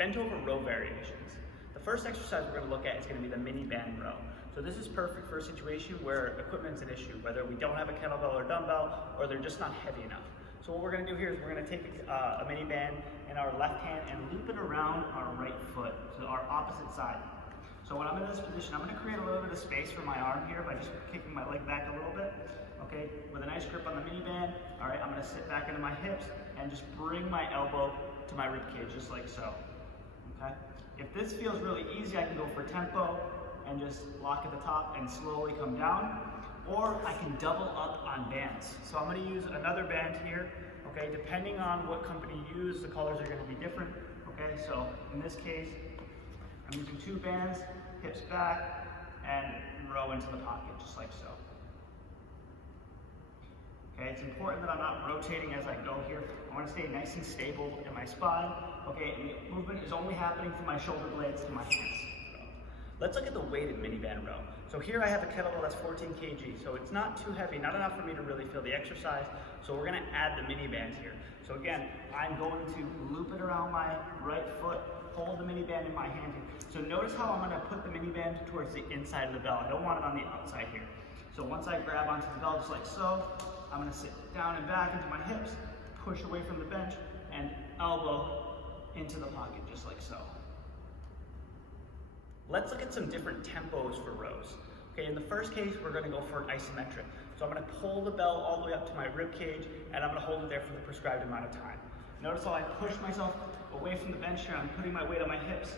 bent over row variations. The first exercise we're going to look at is going to be the Miniband Row. So this is perfect for a situation where equipment's an issue, whether we don't have a kettlebell or dumbbell, or they're just not heavy enough. So what we're going to do here is we're going to take a Miniband in our left hand and loop it around our right foot, so our opposite side. So when I'm in this position, I'm going to create a little bit of space for my arm here by just kicking my leg back a little bit. Okay, with a nice grip on the Miniband. All right, I'm going to sit back into my hips and just bring my elbow to my rib cage, just like so. Okay. If this feels really easy, I can go for tempo and just lock at the top and slowly come down, or I can double up on bands. So I'm going to use another band here. Okay, depending on what company you use, the colors are going to be different. Okay, so in this case, I'm using 2 bands, hips back, and row into the pocket, just like so. Okay, it's important that I'm not rotating as I go here. I want to stay nice and stable in my spine. Okay, and the movement is only happening from my shoulder blades to my hands. Let's look at the weighted Miniband row. So here I have a kettlebell that's 14 kg, so it's not too heavy, not enough for me to really feel the exercise. So we're going to add the Miniband here. So again, I'm going to loop it around my right foot, hold the Miniband in my hand here. So notice how I'm going to put the Miniband towards the inside of the bell. I don't want it on the outside here. So once I grab onto the bell just like so, I'm going to sit down and back into my hips, push away from the bench, and elbow into the pocket just like so. Let's look at some different tempos for rows. Okay, in the first case, we're going to go for an isometric. So I'm going to pull the bell all the way up to my rib cage, and I'm going to hold it there for the prescribed amount of time. Notice how I push myself away from the bench here. I'm putting my weight on my hips.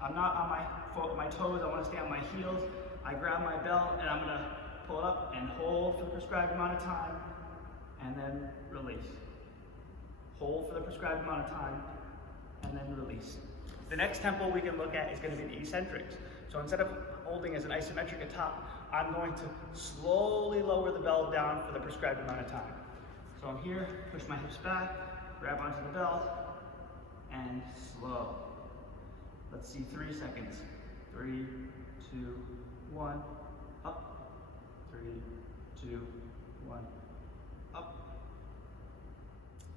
I'm not on my toes. I want to stay on my heels. I grab my bell, and I'm going to pull it up and hold for the prescribed amount of time, and then release. Hold for the prescribed amount of time, and then release. The next tempo we can look at is going to be the eccentrics. So instead of holding as an isometric at top, I'm going to slowly lower the bell down for the prescribed amount of time. So I'm here, push my hips back, grab onto the bell, and slow. Let's see, 3 seconds. 3, 2, 1, up. 3, 2, 1, up.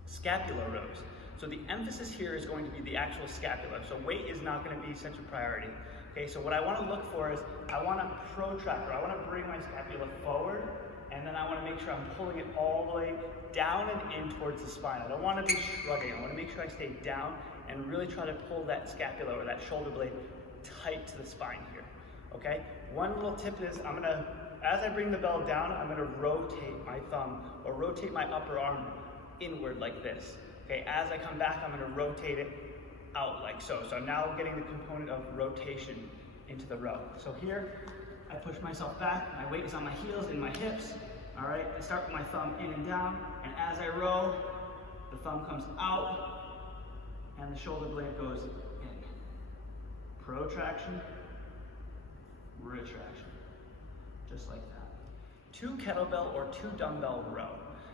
Scapula rows. So the emphasis here is going to be the actual scapula. So weight is not going to be such a priority. Okay, so what I want to look for is I want to protract, or I want to bring my scapula forward, and then I want to make sure I'm pulling it all the way down and in towards the spine. I don't want to be shrugging. I want to make sure I stay down and really try to pull that scapula or that shoulder blade tight to the spine here. Okay, one little tip is as I bring the bell down, I'm going to rotate my thumb or rotate my upper arm inward like this. Okay, as I come back, I'm going to rotate it out like so. So I'm now getting the component of rotation into the row. So here, I push myself back, my weight is on my heels and my hips. All right, I start with my thumb in and down, and as I row, the thumb comes out, and the shoulder blade goes in. Protraction, retraction, just like that. 2 kettlebell or 2 dumbbell row.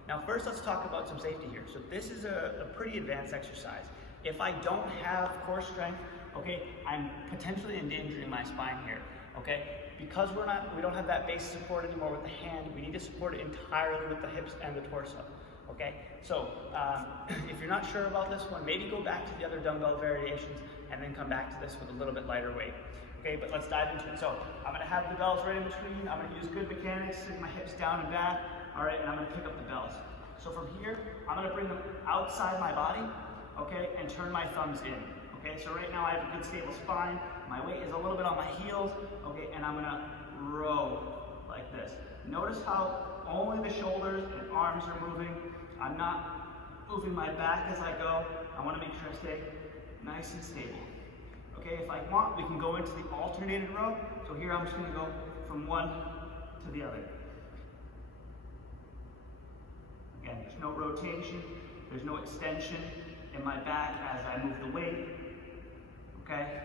Now first let's talk about some safety here. So this is a pretty advanced exercise. If I don't have core strength, okay, I'm potentially endangering my spine here, okay? Because we don't have that base support anymore with the hand, we need to support it entirely with the hips and the torso, okay? So if you're not sure about this one, maybe go back to the other dumbbell variations and then come back to this with a little bit lighter weight. Okay, but let's dive into it. So I'm gonna have the bells right in between. I'm gonna use good mechanics, sitting my hips down and back. All right, and I'm gonna pick up the bells. So from here, I'm gonna bring them outside my body, okay, and turn my thumbs in. Okay, so right now I have a good stable spine. My weight is a little bit on my heels, okay, and I'm gonna row like this. Notice how only the shoulders and arms are moving. I'm not moving my back as I go. I wanna make sure I stay nice and stable. Okay, if I want, we can go into the alternated row. So here I'm just gonna go from one to the other. Again, there's no rotation, there's no extension in my back as I move the weight. Okay?